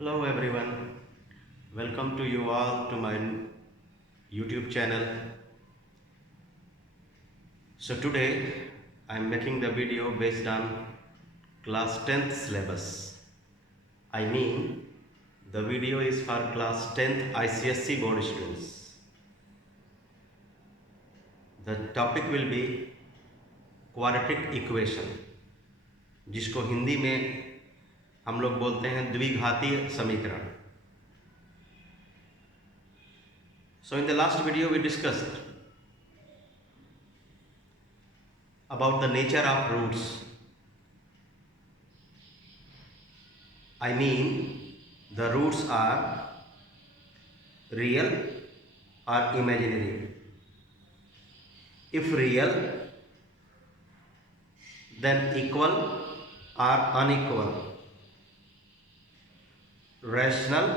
Hello everyone, welcome to you all to my YouTube channel. So today I am making the video based on class 10th syllabus. I mean the video is for class 10th ICSE board students. The topic will be quadratic equation, जिसको हिंदी में हम लोग बोलते हैं द्विघातीय समीकरण. So in the last video we discussed about the nature of roots. I mean the roots are real or imaginary. If real, then equal or unequal, rational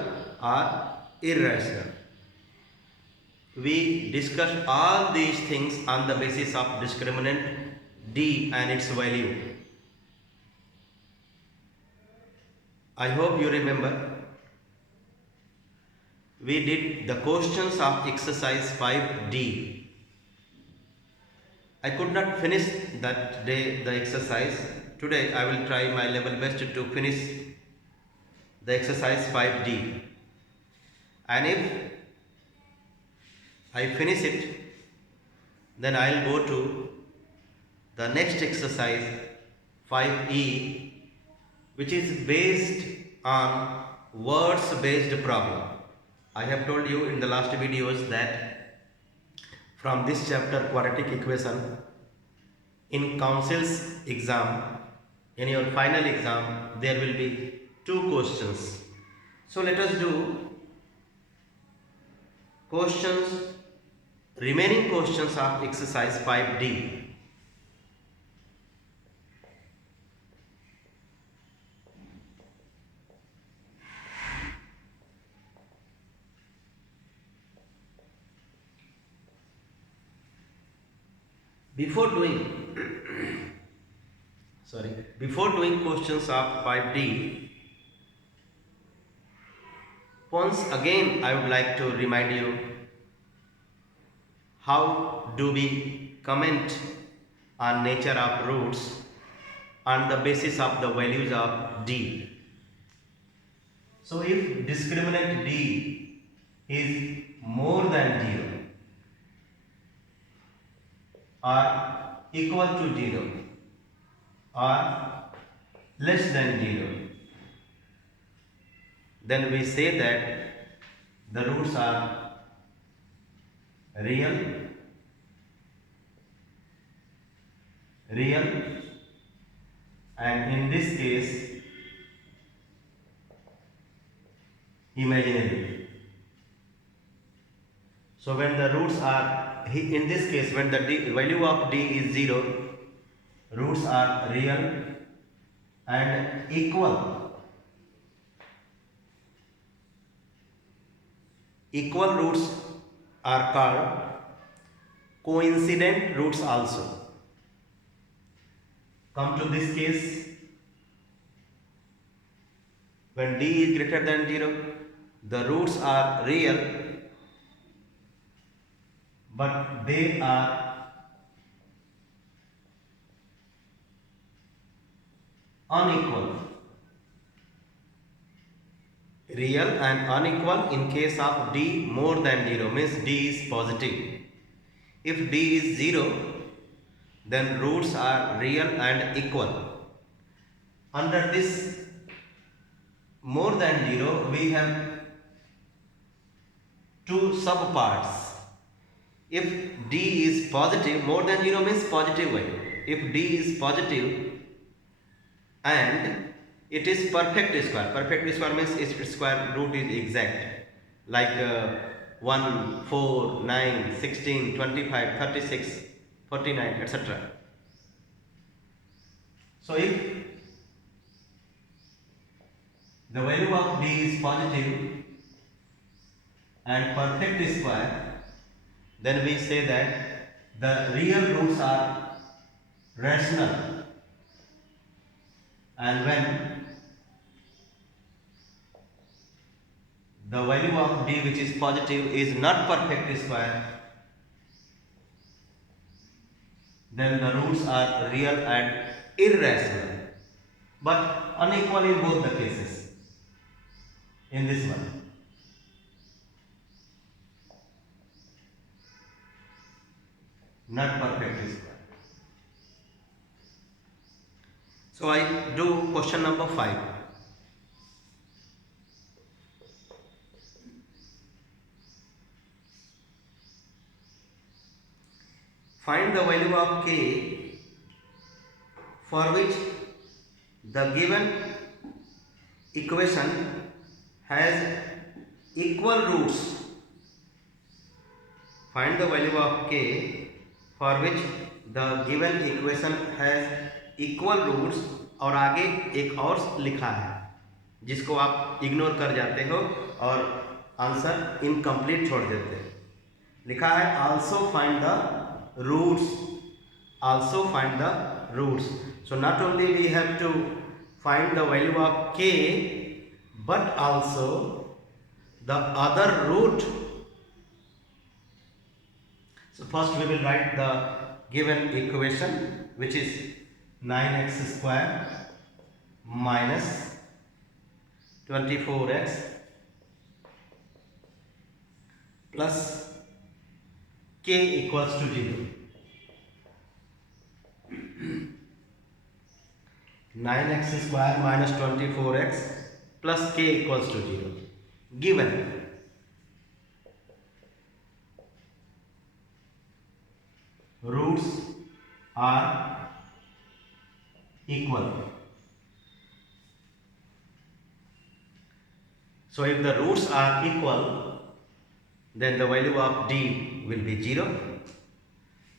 or irrational. We discussed all these things on the basis of discriminant D and its value. I hope you remember. We did the questions of exercise 5D. I could not finish that day the exercise. Today I will try my level best to finish the exercise 5D. And if I finish it, then I'll go to the next exercise 5E, which is based on words based problem. I have told you in the last videos that from this chapter quadratic equation, in council's exam, in your final exam, there will be 2 questions. So let us do remaining questions of exercise 5D. Before doing questions of 5D, once again I would like to remind you how do we comment on nature of roots on the basis of the values of D. So if discriminant D is more than 0 or equal to 0 or less than 0, then we say that the roots are real, and in this case imaginary. So when the roots are, in this case when the value of D is 0, roots are real and equal. Equal roots are called coincident roots also. Come to this case, when D is greater than 0, the roots are real, but they are unequal. Real and unequal in case of D more than 0, means D is positive. If D is 0, then roots are real and equal. Under this more than 0, we have 2 subparts. If D is positive, more than 0 means positive value. If D is positive and it is perfect square means its square root is exact, like 1, 4, 9, 16, 25, 36, 49, etc. So if the value of D is positive and perfect square, then we say that the real roots are rational, and when the value of d which is positive is not perfect square, then the roots are real and irrational, but unequal in both the cases. In this one, not perfect square. So I do question number 5. Find the value of k for which the given equation has equal roots. Find the value of k for which the given equation has equal roots, और आगे एक और लिखा है जिसको आप ignore कर जाते हो और आंसर इनकम्प्लीट छोड़ देते हो. लिखा है also find the roots. Also find the roots. So not only we have to find the value of k, but also the other root. So first we will write the given equation, which is 9x square minus 24x plus k equals to 0. 9x square minus 24x plus k equals to 0. Given roots are equal. So if the roots are equal, then the value of d will be 0.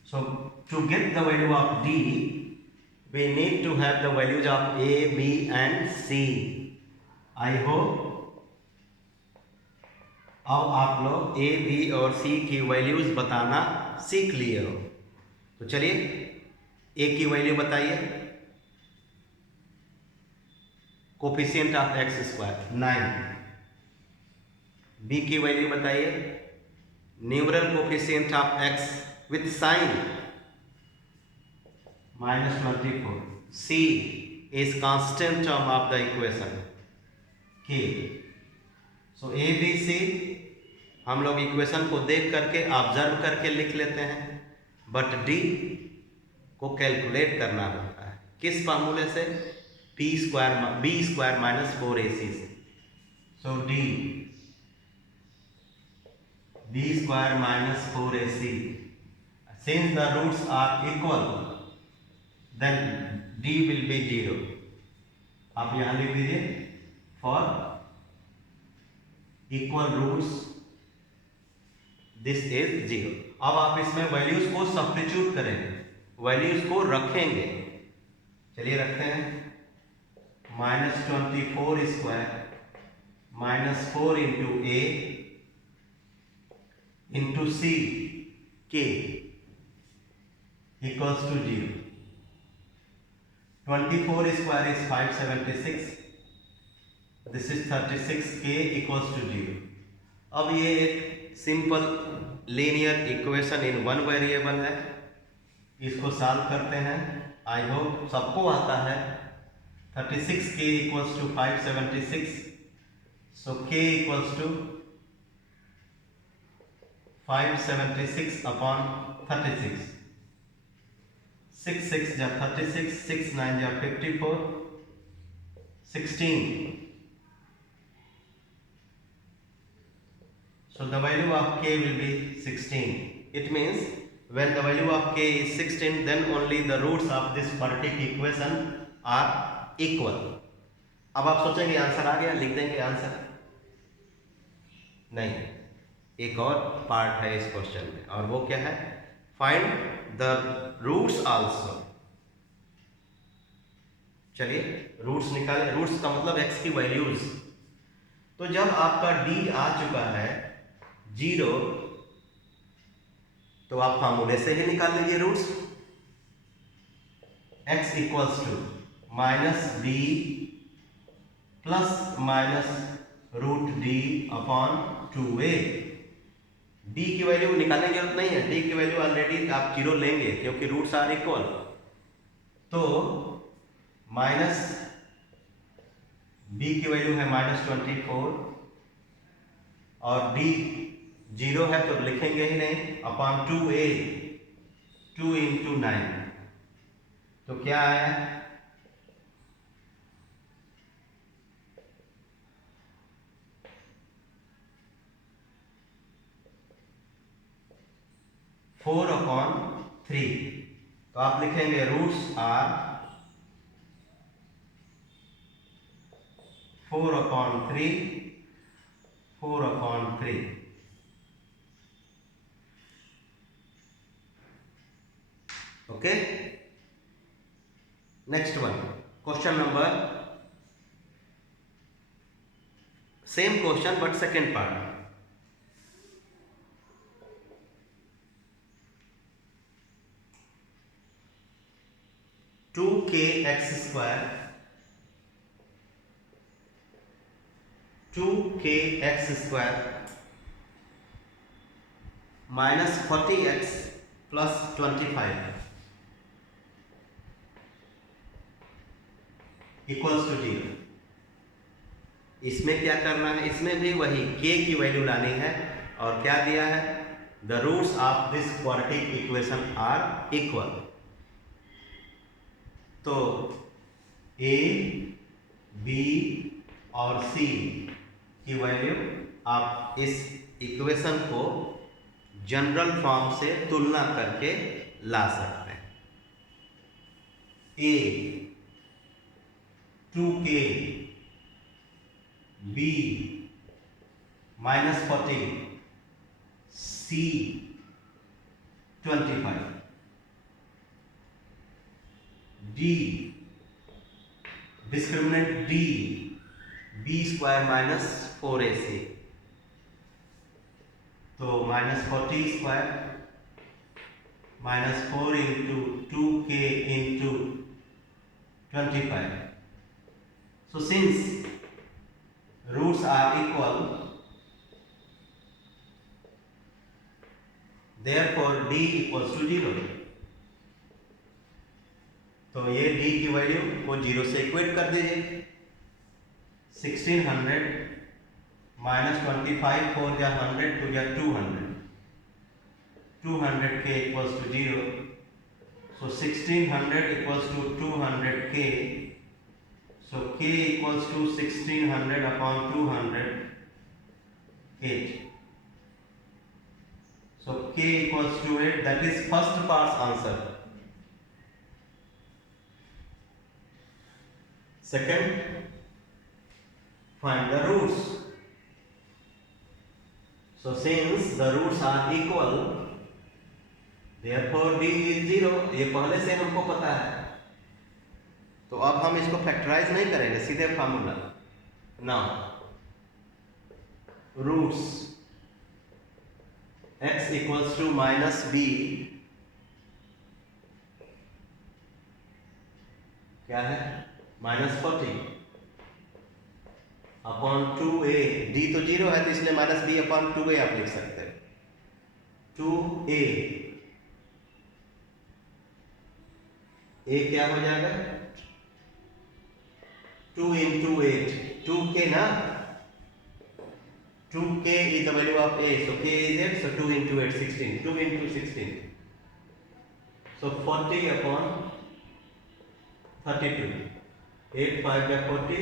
So to get the value of d, we need to have the values of a, b and c. I hope अब आप लोग a, b और c की values बताना सीख लिए हो. तो चलिए a की वैल्यू बताइए. Coefficient of x square 9. b की वैल्यू बताइए. Numeral coefficient of x with sign -24. c is constant term of the equation k. So A B C हम लोग इक्वेशन को देख करके ऑब्जर्व करके लिख लेते हैं, बट डी को कैलकुलेट करना होता है. किस फार्मूले से? बी स्क्वायर माइनस 4ac से. So D B square minus 4ac. Since the roots are equal, then D will be 0. आप यहां लिख दीजिए for equal roots this is 0. अब आप इसमें वैल्यूज को सब्स्टिट्यूट करेंगे, वैल्यूज को रखेंगे. चलिए रखते हैं. -24 square minus 4 into A into C के equals to 0. 24 square is 576. This is 36k equals to 0. अब ये एक simple linear equation in one variable है. इसको सॉल्व करते हैं. आई होप सबको आता है. 36k equals to 576. So k equals to 576 upon 36. 6 6 जा 36, 6 9 जा 54, 16. So the value of k will be 16. It means when the value of k is 16, then only the roots of this particular equation are equal. अब आप सोचेंगे answer आ गया, लिख देंगे answer. नहीं, एक और पार्ट है इस क्वेश्चन में, और वो क्या है? Find the roots also. चलिए रूट्स निकालें. रूट्स का मतलब x की वैल्यूज. तो जब आपका d आ चुका है 0, तो आप फार्मूले से ही निकाल लीजिए roots. x equals to minus B plus minus root D upon 2a। D की वैल्यू निकालने की जरूरत नहीं है, डी की वैल्यू ऑलरेडी आप 0 लेंगे क्योंकि रूट्स आर इक्वल। तो माइनस बी की वैल्यू है -24 और डी 0 है तो लिखेंगे ही नहीं, अपॉन 2a, 2 इंटू 9। तो क्या आया? 4/3। तो आप लिखेंगे roots are 4/3, 4/3। Okay, next one, question number, same question but second part. 2kx² minus 40x plus 25 equals to 0। इसमें क्या करना है? इसमें भी वही k की वैल्यू लानी है और क्या दिया है? The roots of this quadratic equation are equal. तो a, b और c की वैल्यू आप इस इक्वेशन को जनरल फॉर्म से तुलना करके ला सकते हैं। a 2k, b -40, c 25, d discriminant d b² -4ac। तो -40² -4 into 2k into 25। So since roots are equal, therefore d equals to 0। तो ये d की वैल्यू को 0 से इक्वेट कर दीजिए। 1600 -25 4 या 100 2 या 200, 200k equals to 0। So 1600 equals to 200k। So k equals to 1600 upon 200, 8। So k equals to 8, that is first part's answer। Second, find the roots। So since the roots are equal, therefore d is 0। ये पहले से हमको पता है, तो अब हम इसको फैक्टराइज नहीं करेंगे, सीधे formula. Now roots x equals to -b, क्या है? -40 अपॉन 2a। d तो 0 है तो इसलिए -b अपॉन 2a आप लिख सकते हैं। 2a, a क्या हो जाएगा? 2 into 8, 2k ना, 2k is the value of a, so k is 8, so 2 into 8, 16, 2 into 16, so 40 upon 32, 8 5 by 40,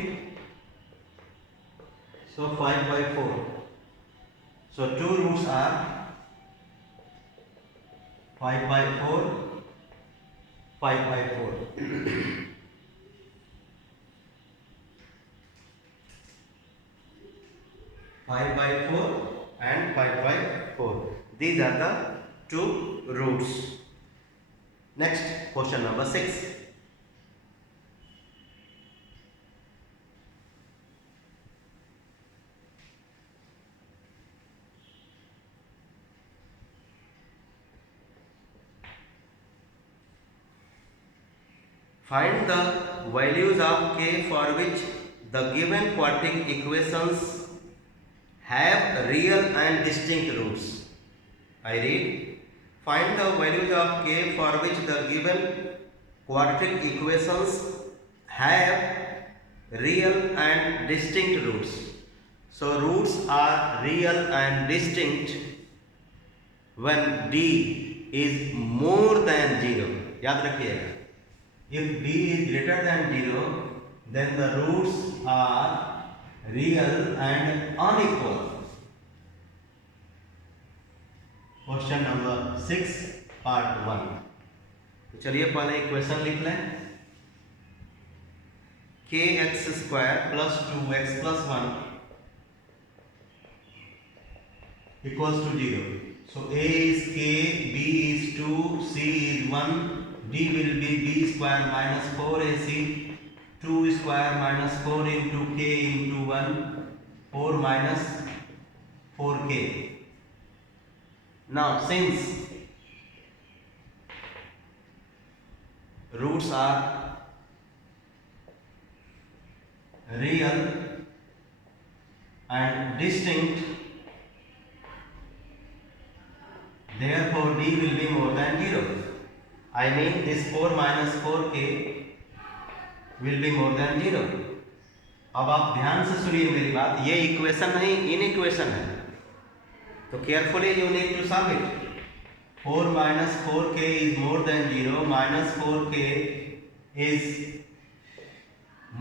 so 5 by 4, so 2 roots are 5 by 4, 5 by 4। 5 by 4 and 5 by 4. These are the two roots. Next, question number 6. Find the values of k for which the given quadratic equations have real and distinct roots. I read, find the values of k for which the given quadratic equations have real and distinct roots. So roots are real and distinct when d is more than 0. याद रखिएगा, if d is greater than 0, then the roots are real and unequal. Question number 6 part 1. तो चलिए पहले equation लिख लें. kx square plus 2x plus 1 equals to 0. So a is k, b is 2, c is 1, d will be b square minus 4ac, 2 square minus 4 into k into 1, 4 minus 4k. Now since roots are real and distinct, therefore d will be more than 0. I mean this 4 minus 4k will be more than 0. अब आप ध्यान से सुनिए मेरी बात, ये equation नहीं इन equation है, तो carefully you need to solve it. 4 minus 4k is more than 0, minus 4k is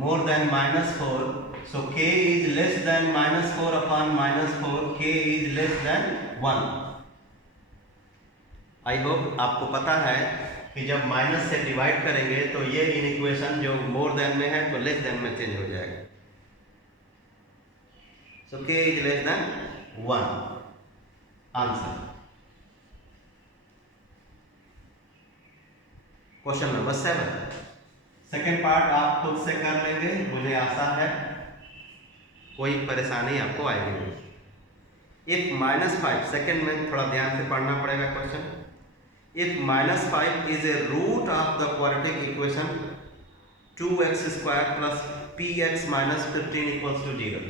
more than minus 4, so k is less than minus 4 upon minus 4, k is less than 1. I hope आपको पता है कि जब minus से divide करेंगे तो ये inequation जो मोर देन में है तो लेस देन में चेंज हो जाएगा. सो k is less than 1. Answer. Question number 7. Second part आप खुद से कर लेंगे, मुझे आशा है, कोई परेशानी आपको आएगी नहीं. एक -5, सेकेंड में थोड़ा ध्यान से पढ़ना पड़ेगा question. If -5 is a root of the quadratic equation 2x square plus px minus 15 equals to 0.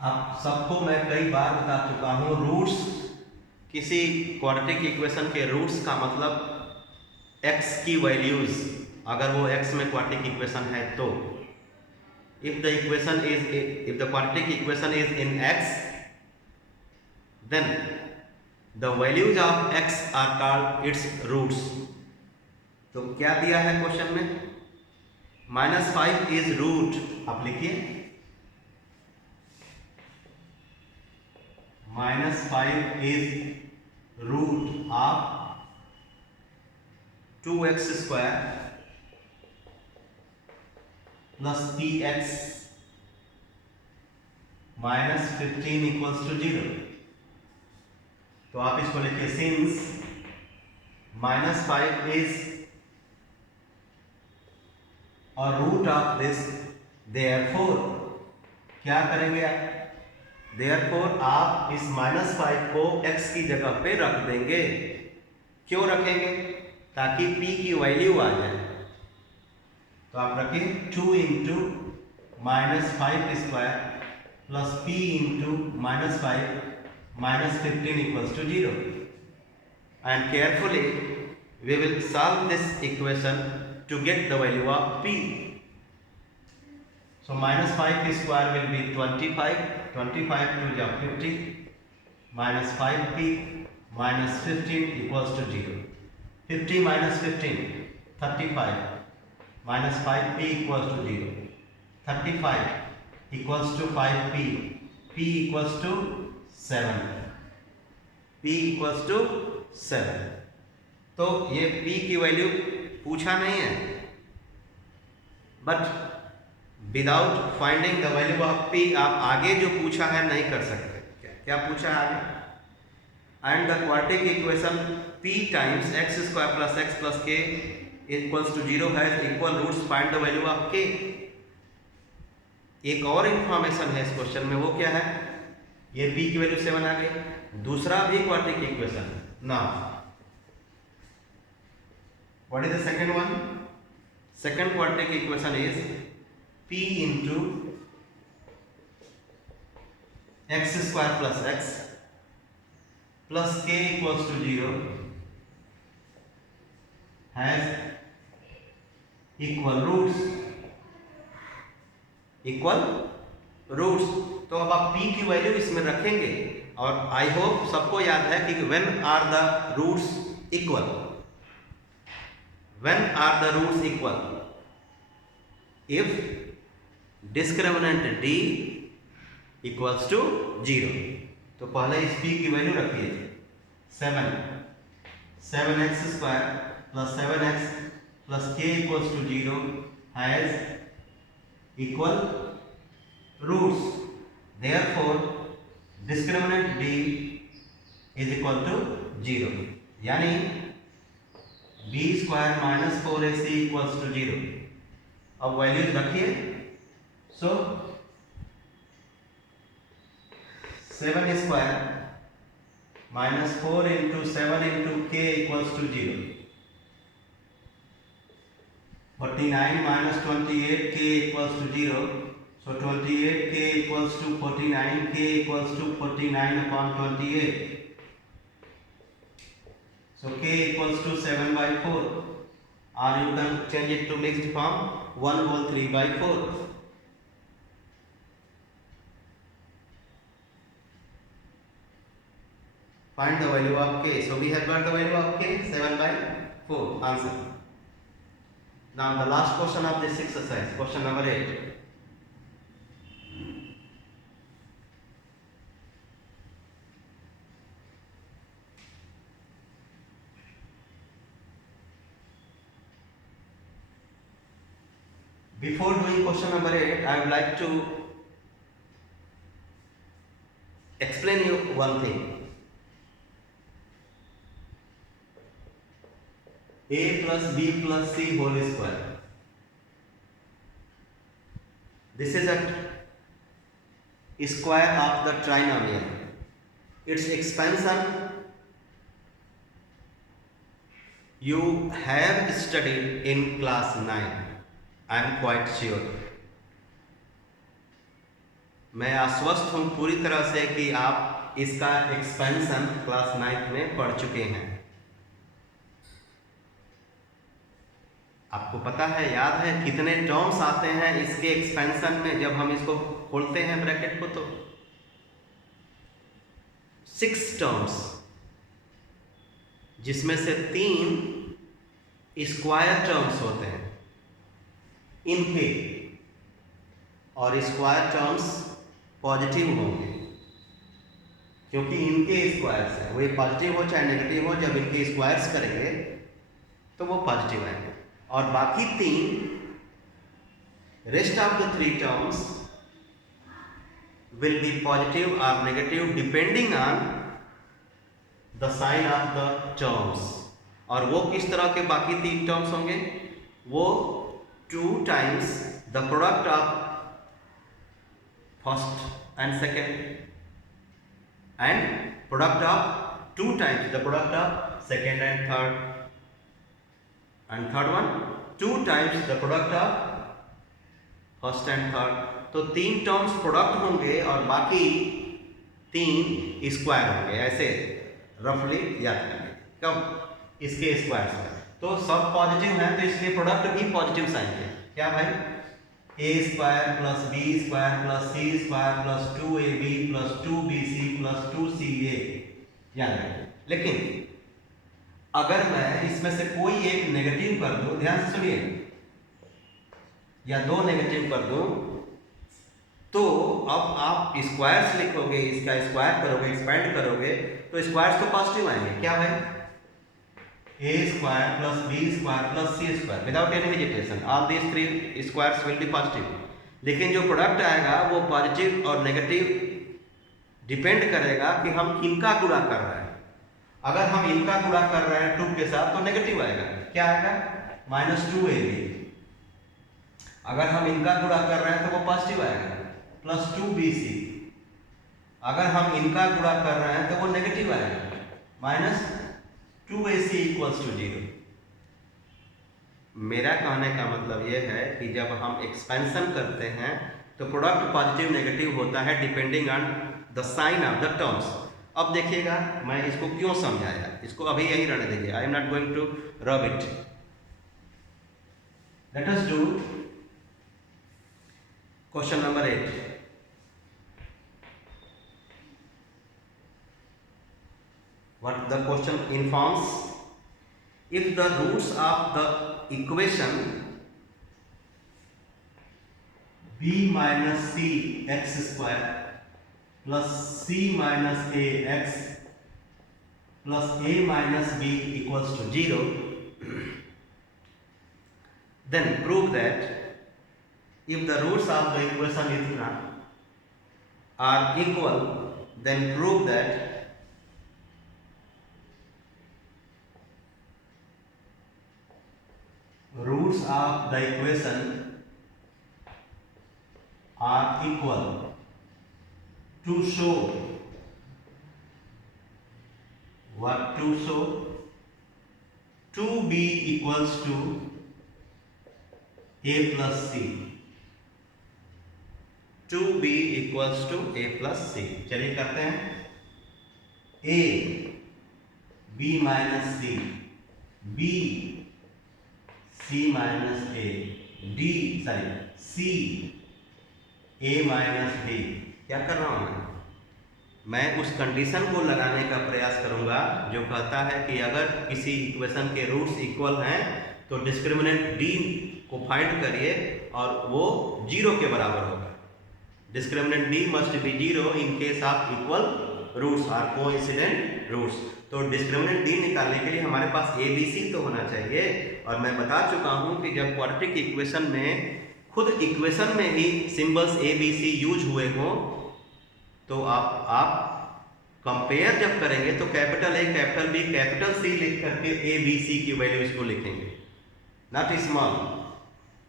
आप सबको मैं कई बार बता चुका हूँ, रूट्स किसी क्वाड्रेटिक इक्वेशन के रूट्स का मतलब x की वैल्यूज, अगर वो x में क्वाड्रेटिक इक्वेशन है तो if the quadratic equation is in x, then the values of x are called its roots. तो क्या दिया है क्वेश्चन में? -5 is root. आप लिखिए -5 is root of 2x square plus px minus 15 equals to 0. तो आप इसको लिखिए सिंस -5 इज और रूट ऑफ दिस, देयरफॉर क्या करेंगे आप? देयरफॉर आप इस -5 को x की जगह पे रख देंगे. क्यों रखेंगे? ताकि p की वैल्यू आ जाए. तो आप रखिए 2 into -5 square plus p into -5 minus 15 equals to 0. And carefully we will solve this equation to get the value of p. So -5 square will be 25, 25 to the 50, minus 5p minus 15 equals to 0. 50 minus 15, 35, minus 5p equals to 0. 35 equals to 5p, p equals to 7, p equals to 7. तो ये p की value पूछा नहीं है, but without finding the value of p आप आगे जो पूछा है नहीं कर सकते. क्या पूछा है आगे? And the quadratic equation p times x square plus x plus k equals to 0 has equal roots, find the value of k. एक और इंफॉर्मेशन है इस क्वेश्चन में, वो क्या है? ये p की वैल्यू 7 आ गई. दूसरा भी quadratic equation. Now what is the second one? Second quadratic equation is p into x square plus x plus k equals to 0 has equal roots. तो अब आप p की वैल्यू इसमें रखेंगे और आई होप सबको याद है कि when are the roots equal, if discriminant d equals to 0। तो पहले इस p की वैल्यू रखिए 7x square plus 7x plus k equals to 0 has equal roots, therefore discriminant d is equal to 0, यानी b square minus 4ac equals to 0। अब values रखिए। So 7 square minus 4 into 7 into k equals to 0, 49 minus 28 k equals to 0। So 28 k equals to 49, k equals to 49 upon 28. So k equals to 7 by 4, or you can change it to mixed form 1 whole 3 by 4. Find the value of k. So we have got the value of k 7 by 4. Answer. Now the last question of this exercise, question number 8. Before doing question number 8, I would like to explain you one thing. A plus b plus c whole square. This is a square of the trinomial. Its expansion you have studied in class 9. I am quite sure. मैं आश्वस्त हूँ पूरी तरह से कि आप इसका expansion class 9 में पढ़ चुके हैं। आपको पता है, याद है कितने टर्म्स आते हैं इसके एक्सपेंशन में जब हम इसको खोलते हैं ब्रैकेट को? तो 6 टर्म्स, जिसमें से 3 स्क्वायर टर्म्स होते हैं इनके, और स्क्वायर टर्म्स पॉजिटिव होंगे क्योंकि इनके स्क्वायर्स हैं। वो पॉजिटिव हो चाहे नेगेटिव हो, जब इनके स्क्वायर्स करेंगे तो वो पॉजिटिव आएंगे। और बाकी 3 rest of the 3 terms will be positive और negative depending on the sign of the terms. और वो किस तरह के बाकी 3 टर्म्स होंगे? वो 2 times the product of first and second, and product of 2 times the product of second and third, and third one 2 times the product of first and third. तो 3 terms product होंगे और बाकी 3 स्क्वायर होंगे। ऐसे रफली याद करेंगे। कब? इसके स्क्वायर से। तो सब पॉजिटिव हैं तो इसलिए प्रोडक्ट भी पॉजिटिव साइन है। क्या भाई? A square plus b square plus c square plus 2ab plus 2bc plus 2ca, याद रखें। लेकिन अगर मैं इसमें से कोई एक नेगेटिव कर दूं, ध्यान से सुनिए, या 2 नेगेटिव कर दूं, तो अब आप स्क्वायर्स लिखोगे, इसका स्क्वायर करोगे, एक्सपेंड करोगे, तो स्क्वायर्स तो पॉजिटिव आएंगे। क्या भाई? a square plus b square plus c square without any hesitation, all these 3 squares will be positive। लेकिन जो प्रोडक्ट आएगा वो पॉजिटिव और नेगेटिव डिपेंड करेगा कि हम किनका गुणा कर रहे हैं। अगर हम इनका गुणा कर रहे हैं 2 के साथ तो नेगेटिव आएगा। क्या आएगा? -2ab। अगर हम इनका गुणा कर रहे हैं तो वो पॉजिटिव आएगा, +2bc। अगर हम इनका गुणा कर रहे हैं तो वो नेगेटिव आएगा, -2ac इक्वल्स टू 0। मेरा कहने का मतलब यह है कि जब हम एक्सपेंशन करते हैं तो प्रोडक्ट पॉजिटिव नेगेटिव होता है depending on the sign of the terms. अब देखिएगा मैं इसको क्यों समझाया, इसको अभी यही रहने दीजिए, I am not going to rub it. Let us do question number 8। What the question informs? If the roots of the equation b minus c x square plus c minus a x plus a minus b equals to 0, then prove that if the roots of the equation are equal, then prove that roots of the equation are equal. To show what? To show 2b equals to a plus c, 2b equals to a plus c। चलिए करते हैं। a b minus c, b c minus a, d c a minus b। क्या कर रहा हूँ मैं उस condition को लगाने का प्रयास करूंगा जो कहता है कि अगर किसी इक्वेशन के रूट्स इक्वल हैं तो डिस्क्रिमिनेंट d को फाइंड करिए और वो 0 के बराबर होगा। Discriminant d must be 0 in case of equal roots are coincident roots. तो डिस्क्रिमिनेंट d निकालने के लिए हमारे पास ABC तो होना चाहिए। और मैं बता चुका हूं कि जब क्वाड्रेटिक इक्वेशन में खुद इक्वेशन में ही सिंबल्स ABC यूज हुए हों तो आप कंपेयर जब करेंगे तो capital A capital B capital C लिख करके ABC की वैल्यूज को लिखेंगे, नॉट स्मॉल।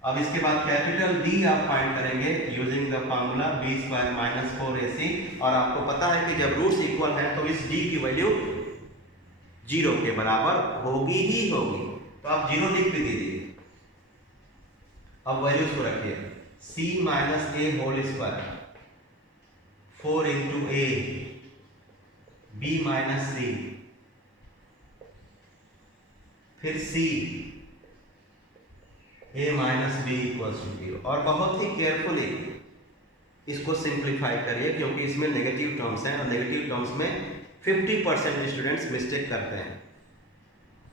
अब इसके बाद कैपिटल D आप फाइंड करेंगे using the formula b square minus 4ac। और आपको पता है कि जब रूट्स इक्वल हैं तो इस d की वैल्यू 0 के बराबर होगी ही होगी, तो आप 0 लिख भी दीजिए। अब वैल्यूज को रखिए, c minus a whole square 4 into a, b minus c, फिर c a minus B equals to 0। और बहुत ही केयरफुली इसको सिंप्लीफाई करिए क्योंकि इसमें नेगेटिव टर्म्स हैं और नेगेटिव टर्म्स में 50% स्टूडेंट्स मिस्टेक करते हैं।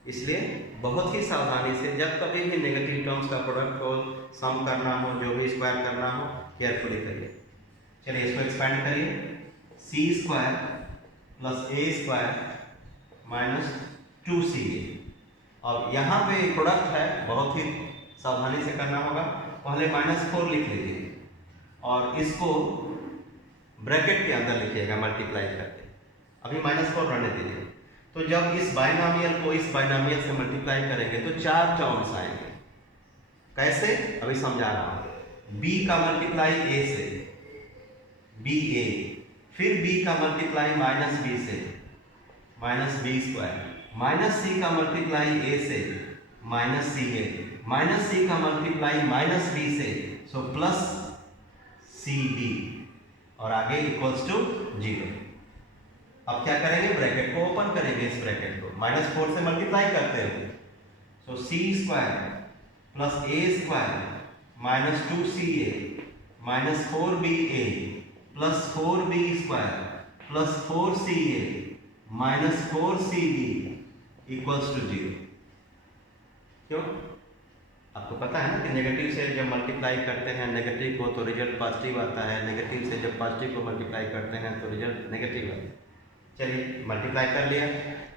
इसलिए बहुत ही सावधानी से जब कभी भी नेगेटिव टर्म्स का प्रोडक्ट हो, सम करना हो, जो भी स्क्वायर करना हो, केयरफुली करिए। चलिए इसको एक्सपेंड करिए, सी स्क्वायर प्लस ए स्क्वायर माइनस 2ca। और यहाँ पे प्रोडक्ट है, बहुत ही सावधानी से करना होगा। पहले -4 लिख लीजिए और इसको ब्रैकेट के अंदर लिखिएगा मल्टीप्लाई करके। अभी -4 रहने दीजिए। तो जब इस बाइनोमियल को इस बाइनोमियल से मल्टीप्लाई करेंगे तो 4 टर्म्स आएंगे। कैसे? अभी समझा रहा हूँ। b का मल्टीप्लाई a से ba, फिर b का मल्टीप्लाई -b से -b स्क्वायर, -c का मल्टीप्लाई a से -ca, -c का मल्टीप्लाई -b से सो प्लस cb और आगे इक्वल्स टू 0। अब क्या करेंगे? ब्रैकेट को ओपन करेंगे, इस ब्रैकेट को -4 से मल्टीप्लाई करते हैं। So c square plus a square minus 2ca minus 4ba plus 4b square plus 4ca minus 4cb equals to 0। क्यों? आपको पता है ना कि नेगेटिव से जब मल्टीप्लाई करते हैं नेगेटिव को तो रिजल्ट पॉजिटिव आता है, नेगेटिव से जब पॉजिटिव को मल्टीप्लाई करते हैं तो रिजल्ट नेगेटिव आता है। चलिए मल्टीप्लाई कर लिया।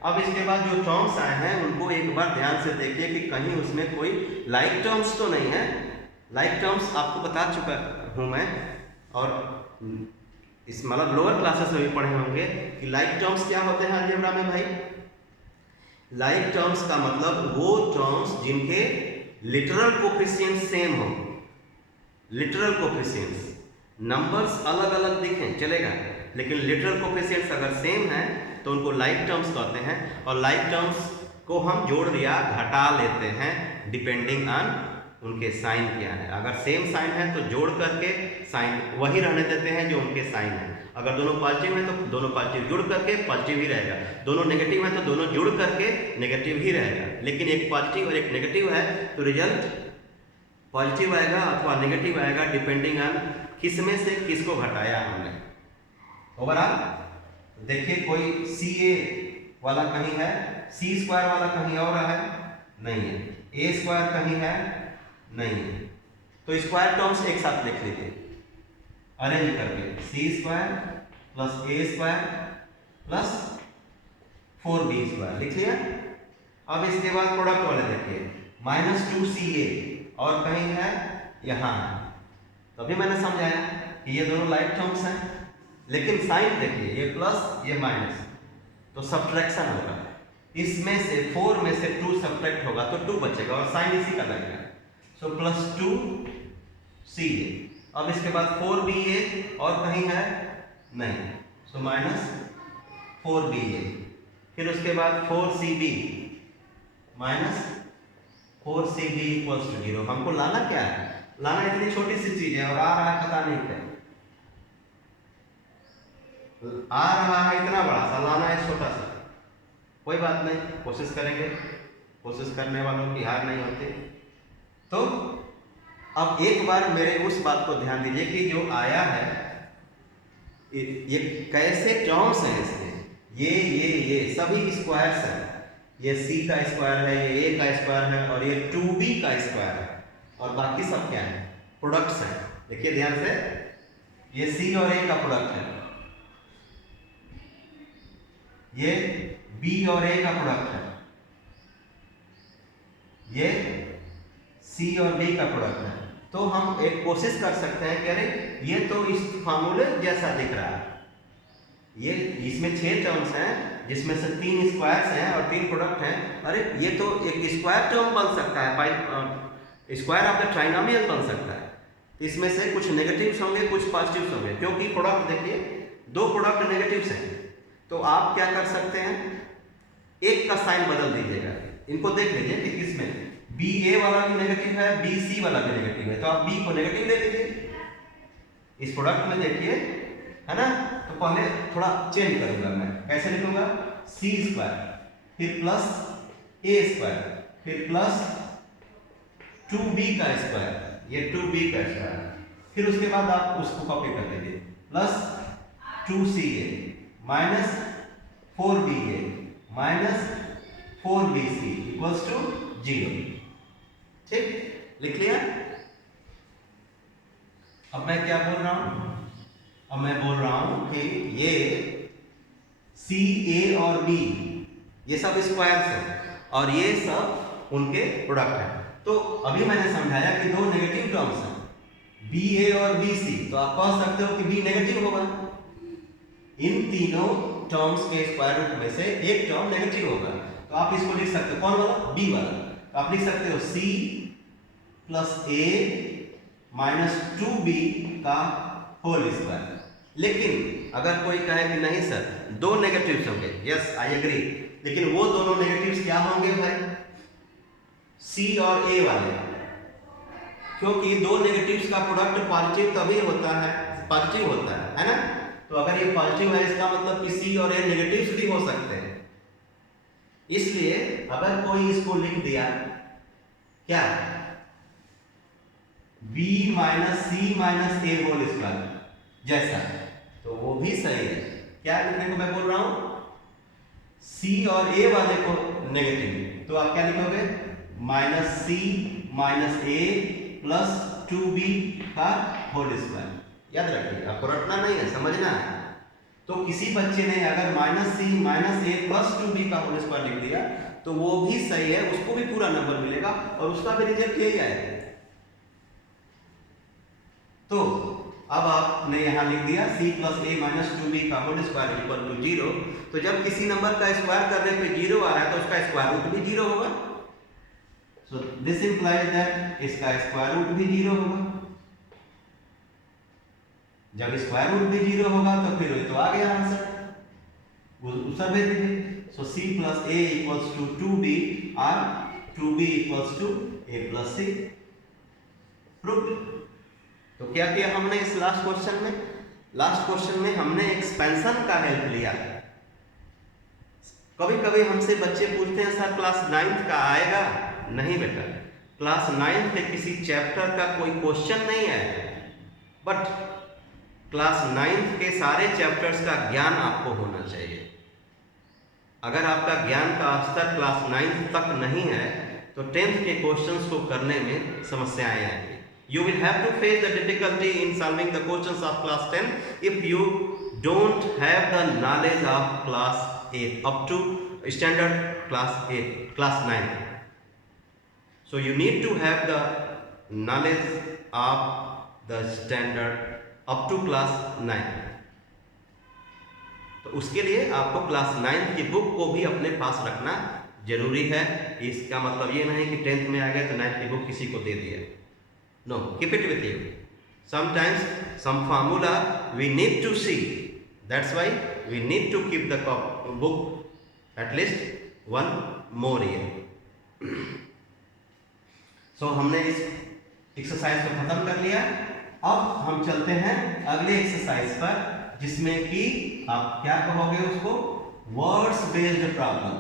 अब इसके बाद जो टर्म्स आए हैं उनको एक बार ध्यान से देखिए कि कहीं उसमें कोई लाइक टर्म्स तो नहीं है। लाइक टर्म्स आपको बता चुका हूँ मैं, और इस मतलब लोअर क्लासेस में भी पढ़े होंगे कि लाइक टर्म्स क्या होते हैं अलजेब्रा में भाई। लाइक टर्म्स का मतलब वो टर्म्स जिनके लिटरल कोफिशिएंट सेम हो। लिटरल कोफिशिएंट्स, नंबर्स अलग अलग दिखें चलेगा, लेकिन लिटरल कोफिशिएंट्स अगर सेम है तो उनको लाइक टर्म्स कहते हैं। और लाइक टर्म्स को हम जोड़ या घटा लेते हैं डिपेंडिंग ऑन उनके साइन क्या है। अगर सेम साइन है तो जोड़ करके साइन वही रहने देते हैं जो उनके साइन है। अगर दोनों पॉजिटिव हैं तो दोनों पॉजिटिव जुड़ करके पॉजिटिव ही रहेगा, दोनों नेगेटिव हैं तो दोनों जुड़ करके नेगेटिव ही रहेगा। लेकिन एक पॉजिटिव और एक नेगेटिव है तो रिजल्ट पॉजिटिव आएगा अथवा नेगेटिव आएगा, डिपेंडिंग ऑन किस में से किसको घटाया हमने। ओवरऑल देखिए, कोई सी ए वाला कहीं है, सी स्क्वायर वाला कहीं और है, नहीं है, ए स्क्वायर कहीं है, नहीं है। तो स्क्वायर टर्म्स एक साथ लिख लीजिए अरेंज करके, सी स्क्वायर प्लस ए स्क्वायर प्लस 4b स्क्वायर लिख लिया। अब इसके बाद प्रोडक्ट वाले देखिए, -2ca और कहीं है, यहाँ है। तो अभी मैंने समझाया कि ये दोनों लाइक टर्म्स हैं, लेकिन साइन देखिए, ये प्लस ये माइनस, तो सब्ट्रैक्शन होगा। इसमें से 4 में से 2 सब्ट्रैक्ट होगा तो 2 बचेगा और साइन इसी का लगेगा। सो +2ca। अब इसके बाद 4ba और कहीं है, नहीं, सो -4ba। फिर उसके बाद 4cb -4cb = 0। हमको लाना क्या है? लाना इतनी छोटी सी चीज है और आ रहा है पता नहीं क्या, आ रहा है इतना बड़ा सा, लाना है छोटा सा। कोई बात नहीं, कोशिश करेंगे, कोशिश करने वालों की हार नहीं होती। तो अब एक बार मेरे उस बात को ध्यान दीजिए कि जो आया है ये कैसे टर्म्स हैं इसमें, ये सभी स्क्वायर्स हैं। ये c का स्क्वायर है, ये a का स्क्वायर है और ये 2b का स्क्वायर है, और बाकी सब क्या है? प्रोडक्ट्स हैं। देखिए ध्यान से, ये c और a का प्रोडक्ट है, ये b और a का प्रोडक्ट है, ये c और b का प्रोडक्ट है। तो हम एक कोशिश कर सकते हैं कि अरे ये तो इस फार्मूले जैसा दिख रहा है, ये इसमें 6 टर्म्स हैं जिसमें से 3 स्क्वायर्स हैं और 3 प्रोडक्ट हैं। अरे ये तो एक स्क्वायर टर्म बन सकता है, स्क्वायर ऑफ द ट्राइनोमियल बन सकता है। इसमें से कुछ नेगेटिव्स होंगे, कुछ पॉजिटिव्स होंगे, क्योंकि प्रोडक्ट देखिए 2 प्रोडक्ट नेगेटिव्स हैं। तो आप क्या कर सकते हैं, एक का साइन बदल दीजिएगा। इनको देख लीजिए कि किसमें बी ए वाला भी नेगेटिव है, बी सी वाला भी नेगेटिव है, तो आप बी को नेगेटिव ले लीजिए। इस प्रोडक्ट में देखिए, है ना। तो पहले थोड़ा चेंज करूंगा मैं, कैसे लिखूंगा? सी स्क्वायर फिर प्लस ए स्क्वायर फिर प्लस 2b का स्क्वायर, ये 2b का स्क्वायर। फिर उसके बाद आप उसको कॉपी कर लीजिए, plus 2ca minus 4ba minus 4bc = 0। ठीक, लिख लिया। अब मैं क्या बोल रहा हूं? अब मैं बोल रहा हूं कि ये सी, ए और बी ये सब स्क्वायर्स हैं और ये सब उनके प्रोडक्ट हैं। तो अभी मैंने समझाया कि 2 नेगेटिव टर्म्स हैं, बी ए और बी सी। तो आप कह सकते हो कि बी नेगेटिव होगा। इन तीनों टर्म्स के स्क्वायर रूट में से एक टर्म नेगेटिव होगा। तो आप इसको लिख सकते हो, कौन वाला? बी वाला। तो आप लिख सकते हो सी प्लस ए माइनस 2b का होल स्क्वायर। लेकिन अगर कोई कहे कि नहीं सर 2 नेगेटिव्स होंगे, यस आई एग्री, लेकिन वो दोनों नेगेटिव्स क्या होंगे भाई? सी और ए वाले, क्योंकि 2 नेगेटिव्स का प्रोडक्ट पॉजिटिव तभी होता है, पॉजिटिव होता है ना। तो अगर ये पॉजिटिव है इसका मतलब कि सी और ए नेगेटिव्स भी हो सकते हैं। इसलिए अगर कोई इसको लिख दिया क्या, b माइनस सी माइनस ए होल स्क्वायर जैसा, तो वो भी सही है। क्या लिखने को मैं बोल रहा हूं? c और a वाले को नेगेटिव, तो आप क्या लिखोगे? माइनस सी माइनस ए प्लस 2b का होल स्क्वायर। याद रखिए, आपको रटना नहीं है, समझना है। तो किसी बच्चे ने अगर माइनस सी माइनस ए प्लस 2b का होल स्क्वायर लिख दिया तो वो भी सही है, उसको भी पूरा नंबर मिलेगा और उसका भी रिजल्ट यही आएगा। तो अब आपने यहां लिख दिया c प्लस ए माइनस 2b का होल स्क्वायर = 0। तो जब किसी नंबर का स्क्वायर करने पे 0 आ रहा है तो उसका स्क्वायर रूट भी 0 होगा। सो दिस इंप्लाइज दैट इसका स्क्वायर रूट भी 0 होगा। जब स्क्वायर रूट भी 0 होगा तो फिर तो आ गया आंसर, वो उत्तर भेज दीजिए। सो c प्लस ए = 2b और 2b = a plus c। Proof. तो क्या किया हमने इस लास्ट क्वेश्चन में? लास्ट क्वेश्चन में हमने एक्सपेंशन का हेल्प लिया। कभी कभी हमसे बच्चे पूछते हैं सर क्लास 9th का आएगा? नहीं बेटा, क्लास 9th के किसी चैप्टर का कोई क्वेश्चन नहीं है, बट क्लास 9th के सारे चैप्टर्स का ज्ञान आपको होना चाहिए। अगर आपका ज्ञान का स्तर क्लास 9th तक नहीं है तो 10th के क्वेश्चंस को करने में समस्याएं आएंगी। You will have to face the difficulty in solving the questions of class 10 if you don't have the knowledge of class 8 up to standard class 8, class 9. So you need to have the knowledge of the standard up to class 9. तो उसके लिए आपको class 9th की book को भी अपने पास रखना जरूरी है। इसका मतलब ये नहीं कि 10th में आ गया तो 9th की बुक किसी को दे दिया। No, keep it with you. Sometimes some formula we need to see. That's why we need to keep the book at least one more year. So हमने इस एक्सरसाइज को खत्म कर लिया। अब हम चलते हैं अगले एक्सरसाइज पर, जिसमें कि आप क्या कहोगे उसको? वर्ड्स बेस्ड प्रॉब्लम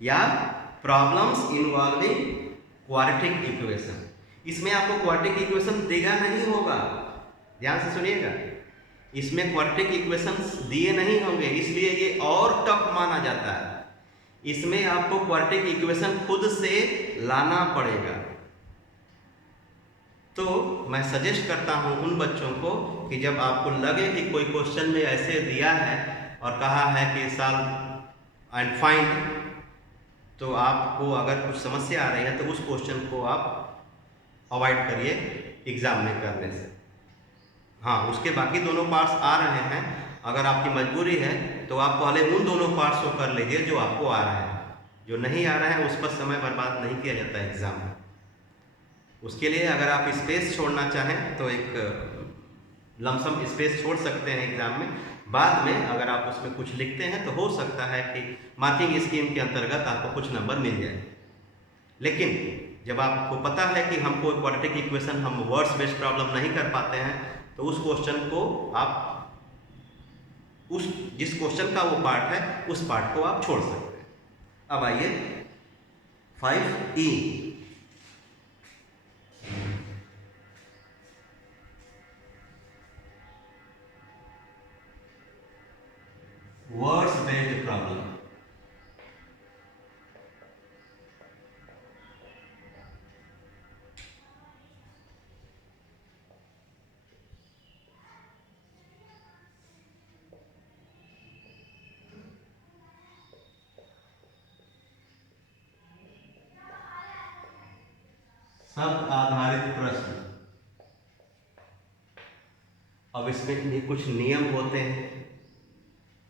या प्रॉब्लम्स इन्वॉल्विंग क्वाड्रेटिक इक्वेशन। इसमें आपको क्वाड्रेटिक इक्वेशन देगा नहीं होगा, ध्यान से सुनिएगा। इसमें क्वाड्रेटिक इक्वेशंस दिए नहीं होंगे, इसलिए ये और टफ माना जाता है। इसमें आपको क्वाड्रेटिक इक्वेशन खुद से लाना पड़ेगा। तो मैं सजेस्ट करता हूं उन बच्चों को कि जब आपको लगे कि कोई क्वेश्चन में ऐसे दिया है और कहा है कि सॉल्व एंड फाइंड, तो आपको अगर कुछ समस्या आ रही है तो उस क्वेश्चन को आप अवॉइड करिए एग्जाम में करने से। हाँ, उसके बाकी दोनों पार्ट्स आ रहे हैं, अगर आपकी मजबूरी है तो आप पहले उन दोनों पार्ट्स को कर लीजिए जो आपको आ रहा है। जो नहीं आ रहा है उस पर समय बर्बाद नहीं किया जाता है एग्जाम में। उसके लिए अगर आप स्पेस छोड़ना चाहें तो एक लमसम स्पेस छोड़ सकते हैं एग्जाम में। बाद में अगर आप उसमें कुछ लिखते हैं तो हो सकता है कि मार्किंग स्कीम के अंतर्गत आपको कुछ नंबर मिल जाए। लेकिन जब आपको पता है कि हमको क्वाड्रेटिक इक्वेशन हम वर्ड्स बेस्ड प्रॉब्लम नहीं कर पाते हैं तो उस क्वेश्चन को आप उस जिस क्वेश्चन का वो पार्ट है उस पार्ट को आप छोड़ सकते हैं। अब आइए 5E, वर्ड्स बेस्ड प्रॉब्लम। शब्द आधारित प्रश्न। अब इसमें भी कुछ नियम होते हैं,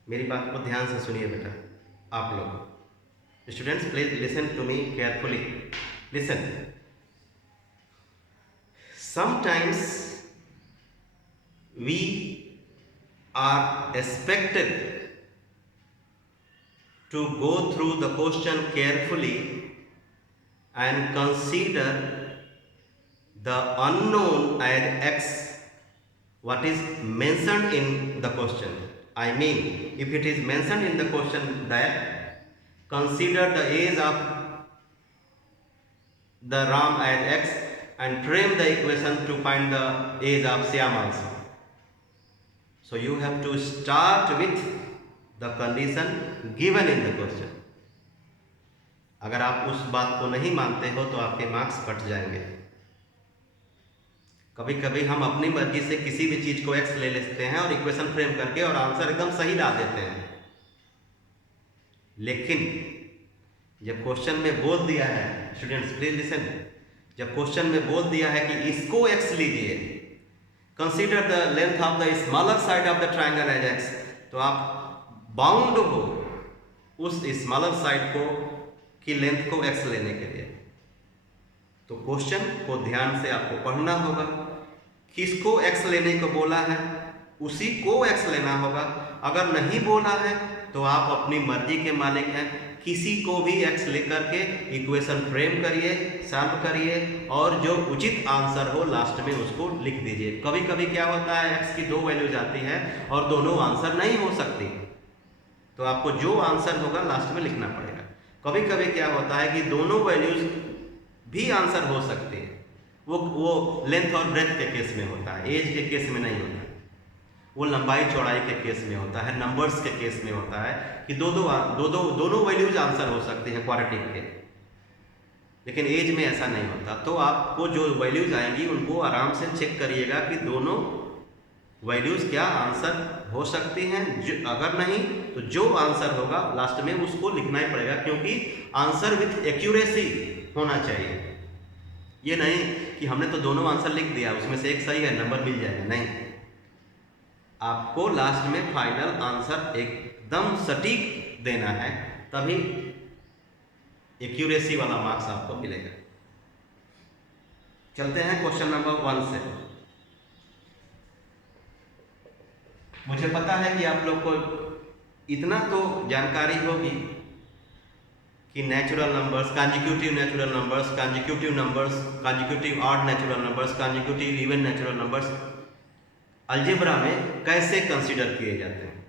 मेरी बात को ध्यान से सुनिए बेटा। आप लोग students please listen to me carefully. Listen, sometimes we are expected to go through the question carefully and consider the unknown as x, what is mentioned in the question. I mean, if it is mentioned in the question that consider the age of the Ram as x and frame the equation to find the age of Shyam also. So you have to start with the condition given in the question. अगर आप उस बात को नहीं मानते हो तो आपके मार्क्स कट जाएंगे। कभी कभी हम अपनी मर्जी से किसी भी चीज को एक्स ले लेते हैं और इक्वेशन फ्रेम करके और आंसर एकदम सही ला देते हैं। लेकिन जब क्वेश्चन में बोल दिया है, स्टूडेंट्स प्लीज लिसन, जब क्वेश्चन में बोल दिया है कि इसको एक्स लीजिए, consider the length of the smaller side of the triangle as x, तो आप बाउंड हो उस स्मॉलर साइड को की लेंथ को x लेने के लिए। तो क्वेश्चन को ध्यान से आपको पढ़ना होगा, किसको x लेने को बोला है उसी को x लेना होगा। अगर नहीं बोला है तो आप अपनी मर्जी के मालिक हैं। किसी को भी x लेकर के इक्वेशन फ्रेम करिए, सॉल्व करिए और जो उचित आंसर हो लास्ट में उसको लिख दीजिए। कभी कभी क्या होता है, x की दो वैल्यूज आती है और दोनों आंसर नहीं हो सकती, तो आपको जो आंसर होगा लास्ट में लिखना पड़ेगा। कभी कभी क्या होता है कि दोनों वैल्यूज भी आंसर हो सकते हैं, वो लेंथ और ब्रेथ के केस में होता है, एज के केस में नहीं होता है। वो लंबाई चौड़ाई के केस में होता है, नंबर्स के केस में होता है कि दोनों वैल्यूज आंसर हो सकती हैं क्वाड्रेटिक के, लेकिन एज में ऐसा नहीं होता। तो आपको जो वैल्यूज आएंगी उनको आराम से चेक करिएगा कि दोनों वैल्यूज क्या आंसर हो सकती हैं। अगर नहीं तो जो आंसर होगा लास्ट में उसको लिखना ही पड़ेगा, क्योंकि आंसर विथ एक्यूरेसी होना चाहिए। ये नहीं कि हमने तो दोनों आंसर लिख दिया, उसमें से एक सही है, नंबर मिल जाएगा, नहीं। आपको लास्ट में फाइनल आंसर एकदम सटीक देना है, तभी एक्यूरेसी वाला मार्क्स आपको मिलेगा। चलते हैं क्वेश्चन नंबर 1 से। मुझे पता है कि आप लोग को इतना तो जानकारी होगी कि natural numbers, consecutive natural numbers, consecutive odd natural numbers, consecutive even natural numbers algebra में कैसे कंसीडर किए जाते हैं।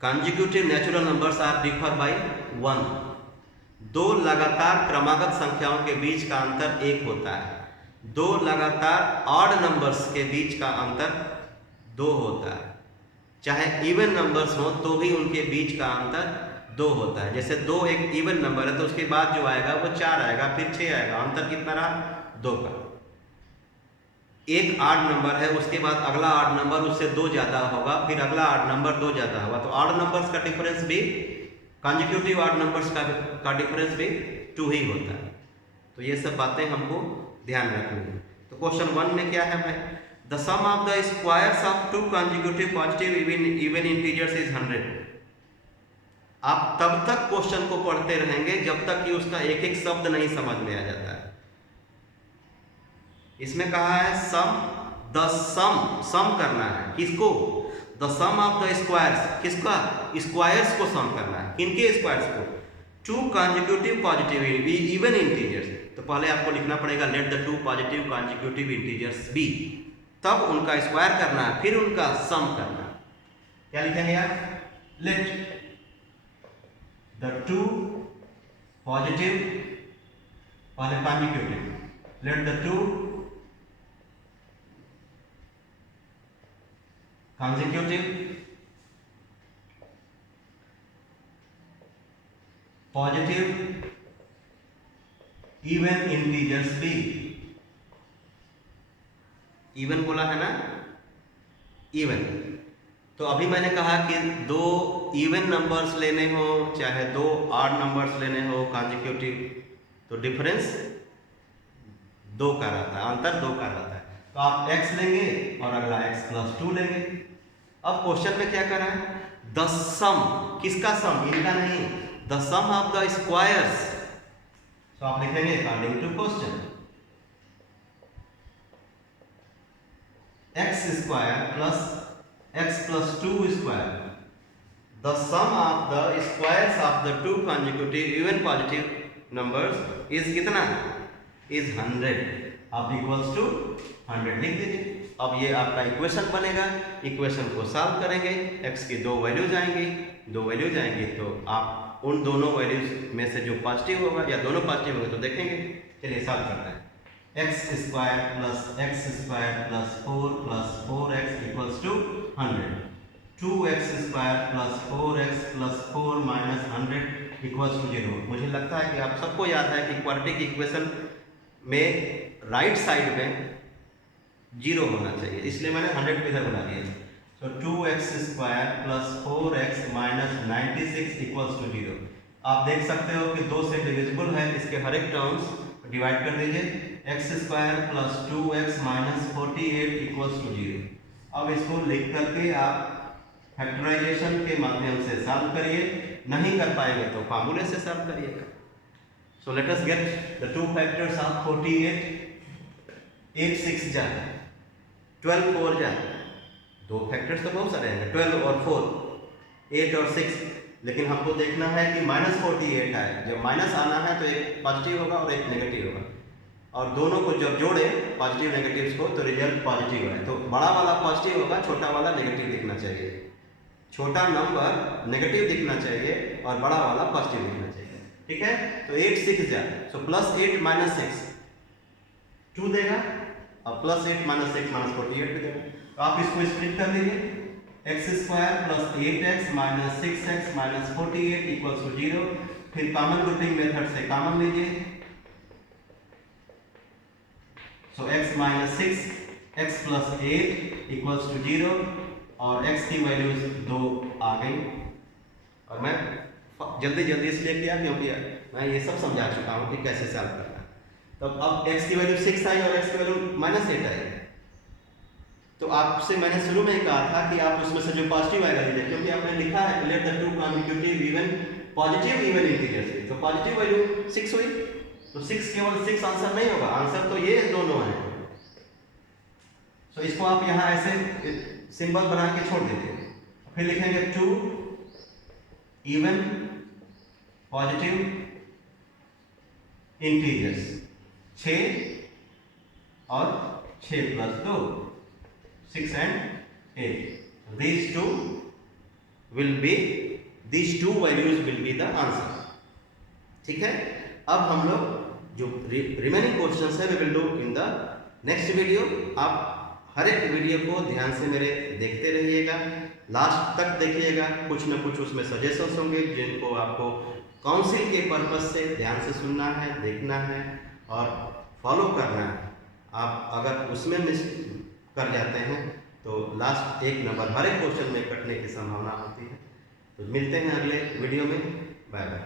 Consecutive natural numbers are differ by 1। दो लगातार क्रमागत संख्याओं के बीच का अंतर 1 होता है। दो लगातार ऑड नंबर्स के बीच का अंतर 2 होता है। चाहे इवन नंबर्स हो तो भी उनके बीच का अंतर 2 होता है। जैसे 2 एक इवन नंबर है तो उसके बाद जो आएगा वो 4 आएगा, फिर 6 आएगा, अंतर कितना रहा? 2 का। एक ऑड नंबर है, उसके बाद अगला ऑड नंबर उससे 2 ज़्यादा होगा, फिर अगला ऑड नंबर 2 ज़्यादा होगा, तो ऑड नंबर्स का डिफरेंस भी, कंसेक्यूटिव ऑड नंबर्स का डिफरेंस भी 2 ही होता है। तो ये सब बातें हमको ध्यान रखनी है। तो क्वेश्चन 1 में क्या है भाई? The sum of the squares of 2 consecutive positive even integers is 100। आप तब तक क्वेश्चन को पढ़ते रहेंगे जब तक कि उसका एक एक शब्द नहीं समझ में आ जाता है। इसमें कहा है सम करना है। किसको? The sum of the squares. किसका? स्क्वायर्स को सम करना है। किनके स्क्वायर्स को? 2 कंसेक्यूटिव पॉजिटिव इवन इंटीजर्स। तो पहले आपको लिखना पड़ेगा let the 2 positive consecutive integers be, तब उनका स्क्वायर करना है, फिर उनका सम करना है। क्या लिखेंगे यार? लेट द 2 पॉजिटिव, पहले consecutive, late the 2 consecutive positive even integers b। Even बोला है ना, इवन। तो अभी मैंने कहा कि 2 इवन नंबर्स लेने हो चाहे 2 ऑड नंबर्स लेने हो कंसेक्यूटिव, तो डिफरेंस 2 का रहता है, अंतर 2 का रहता है। तो आप x लेंगे और अगला x + 2 लेंगे। अब क्वेश्चन में क्या करा है? The sum. किसका सम? इनका नहीं, the sum of the squares. तो आप लिखेंगे according to question, x square plus x + 2 square. The sum of the squares of the 2 consecutive even positive numbers is कितना? इज 100। आप इक्वल्स टू 100 लिख दीजिए। अब ये आपका इक्वेशन बनेगा। इक्वेशन को सॉल्व करेंगे, x की 2 वैल्यूज आएंगी, तो आप उन दोनों वैल्यूज में से जो पॉजिटिव होगा या दोनों पॉजिटिव होंगे तो देखेंगे। चलिए सॉल्व करते हैं। x square plus 4 + 4x equals to 100। 2x square plus 4x + 4 - 100 equals to 0। मुझे लगता है कि आप सबको याद है कि क्वाड्रेटिक इक्वेशन में राइट साइड में 0 होना चाहिए, इसलिए मैंने 100 को इधर बना दिया। तो 2x square plus 4x minus 96 equals to 0। आप देख सकते हो कि 2 से डिविजिबल है, इसके हर एक टर्म्स डिवाइड कर दीजिए। x square plus 2x minus 48 equals to 0। अब इसको लिख करके आप फैक्टराइजेशन के माध्यम से सॉल्व करिए। नहीं कर पाएंगे तो फार्मूले से सॉल्व करिएगा। So let us get the 2 factors of 48। 8 6 जाए, 12 4 जाए, 2 फैक्टर्स तो बहुत सारे हैं, 12 और 4 8 और 6, लेकिन हमको देखना है कि -48 है। जब माइनस आना है तो एक पॉजिटिव होगा और एक नेगेटिव होगा, और दोनों को जब जोड़े पॉजिटिव नेगेटिव्स को तो रिजल्ट पॉजिटिव है। तो बड़ा वाला पॉजिटिव होगा, छोटा वाला नेगेटिव दिखना चाहिए। छोटा नंबर नेगेटिव दिखना चाहिए और बड़ा वाला पॉजिटिव दिखना चाहिए। ठीक है, तो 8 6 जा, सो +8 - 6 2 देगा, और +8 - 6 -48 भी देगा। तो आप इसको स्प्लिट कर लीजिए, x² + 8x - 6x - 48 = 0। फिर कॉमन ग्रुपिंग मेथड से कॉमन लीजिए, सो x - 6 x + 8 = 0, और x की वैल्यूज 2 आ गई। और मैं जल्दी इसलिए किया क्योंकि मैं ये सब समझा चुका हूँ कि कैसे सॉल्व करना है। तो अब x की वैल्यू 6 आई और x की वैल्यू -8 आई। तो आपसे मैंने शुरू में ही कहा था कि आप उसमें से जो पॉजिटिव आएगा लीजिए, क्योंकि आपने लिखा है let the two consecutive even positive even integers. तो पॉजिटिव वैल्यू 6 हुई, तो 6 केवल 6 आंसर नहीं होगा, आंसर तो ये दोनों है। तो इसको आप यहाँ ऐसे सिंबल बना के छोड़ दीजिए, फिर लिखेंगे 2 इवन पॉजिटिव इंटीजर्स, 6 और 6 + 2 6 and 8। these two values will be the answer। ठीक है, अब हम लोग जो रिमेनिंग क्वेश्चंस है we will do in the next video. आप हर एक वीडियो को ध्यान से मेरे देखते रहिएगा, लास्ट तक देखिएगा। कुछ न कुछ उसमें सजेशंस होंगे जिनको आपको काउंसिल के पर्पज से ध्यान से सुनना है, देखना है और फॉलो करना है। आप अगर उसमें मिस कर जाते हैं तो लास्ट 1 नंबर हर एक क्वेश्चन में कटने की संभावना होती है। तो मिलते हैं अगले वीडियो में, बाय बाय।